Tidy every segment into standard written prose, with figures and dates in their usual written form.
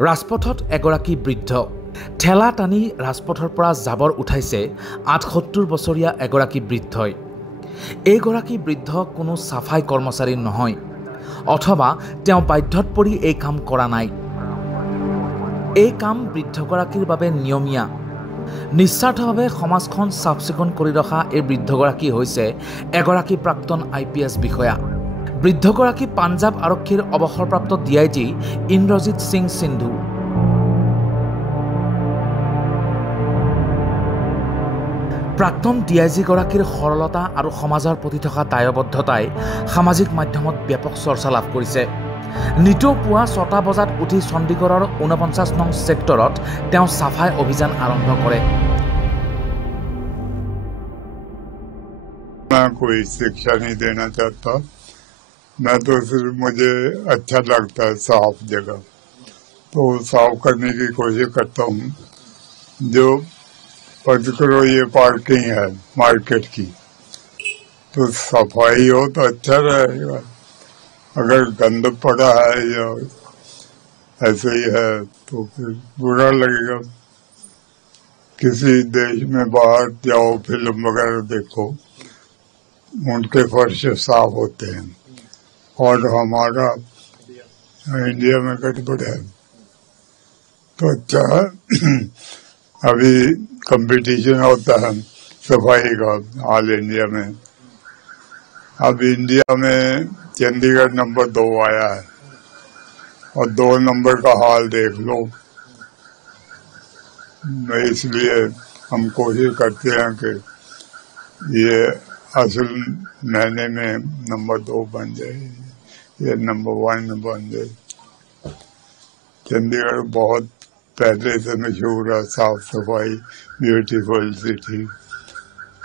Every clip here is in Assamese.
ৰাজপথত এগৰাকী বৃদ্ধ ঠেলা টানি ৰাজপথৰ পৰা জাবৰ উঠাইছে ৭৮ বছৰীয়া এগৰাকী বৃদ্ধই। এইগৰাকী বৃদ্ধ কোনো সাফাই কৰ্মচাৰী নহয় অথবা তেওঁ বাধ্যত পৰি এই কাম কৰা নাই। এই কাম বৃদ্ধগৰাকীৰ বাবে নিয়মীয়া। নিস্বাৰ্থভাৱে সমাজখন চাফ চিকুণ কৰি ৰখা এই বৃদ্ধগৰাকী হৈছে এগৰাকী প্ৰাক্তন IPS বিষয়া। বৃদ্ধগৰাকী পাঞ্জাব আৰক্ষীৰ অৱসৰপ্ৰাপ্ত DIG ইন্দ্ৰজিৎ সিং সিন্ধু। প্ৰাক্তন DIG গৰাকীৰ সৰলতা আৰু সমাজৰ প্ৰতি থকা দায়বদ্ধতাই সামাজিক মাধ্যমত ব্যাপক চৰ্চা লাভ কৰিছে। নিতৌ পুৱা ৬টা বজাত উঠি চণ্ডীগড়ৰ ৪৯ নং ছেক্টৰত তেওঁ সাফাই অভিযান আৰম্ভ কৰে। मैं कोई शिक्षा नहीं देना चाहता, मैं तो सिर्फ मुझे अच्छा लगता है साफ जगह, तो साफ करने की कोशिश करता हूँ। जो पर्टिकुलर ये पार्किंग है मार्केट की, तो सफाई हो तो अच्छा रहेगा। अगर गंद पड़ा है या ऐसे ही है तो फिर बुरा लगेगा। किसी देश में बाहर जाओ, फिल्म वगैरह देखो, उनके फर्श साफ होते हैं और हमारा इंडिया में गड़बड़ है। तो अच्छा अभी कंपटीशन होता है सफाई का ऑल इंडिया में। अब इंडिया में चंडीगढ़ नंबर 2 आया है और 2 नंबर का हाल देख लो। इसलिए हम कोशिश करते हैं कि ये असल महीने में नंबर 2 बन जाए, ये नंबर 1 बन जाए। चंडीगढ़ बहुत पहले से मशहूर है साफ सफाई, ब्यूटीफुल सिटी,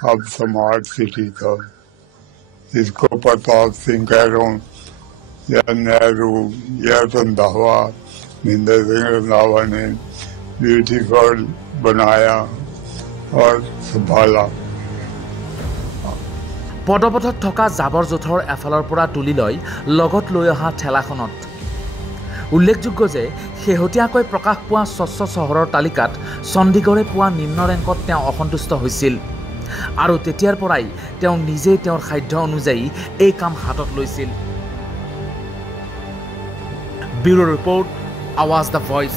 अब स्मार्ट सिटी था। इसको प्रताप सिंह कह रहा हूँ या नेहरू या रंधावा, महेंद्र सिंह रंधावा ने ब्यूटीफुल बनाया और संभाला। পদপথত থকা জাবৰ জোথৰ এফালৰ পৰা তুলি লৈ লগত লৈ অহা ঠেলাখনত। উল্লেখযোগ্য যে শেহতীয়াকৈ প্ৰকাশ পোৱা স্বচ্ছ চহৰৰ তালিকাত চণ্ডীগড়ে পোৱা নিম্ন ৰেংকত তেওঁ অসন্তুষ্ট হৈছিল আৰু তেতিয়াৰ পৰাই তেওঁ নিজেই তেওঁৰ সাধ্য অনুযায়ী এই কাম হাতত লৈছিল। ব্যুৰো ৰিপৰ্ট, আৱাজ দ্য ভইচ।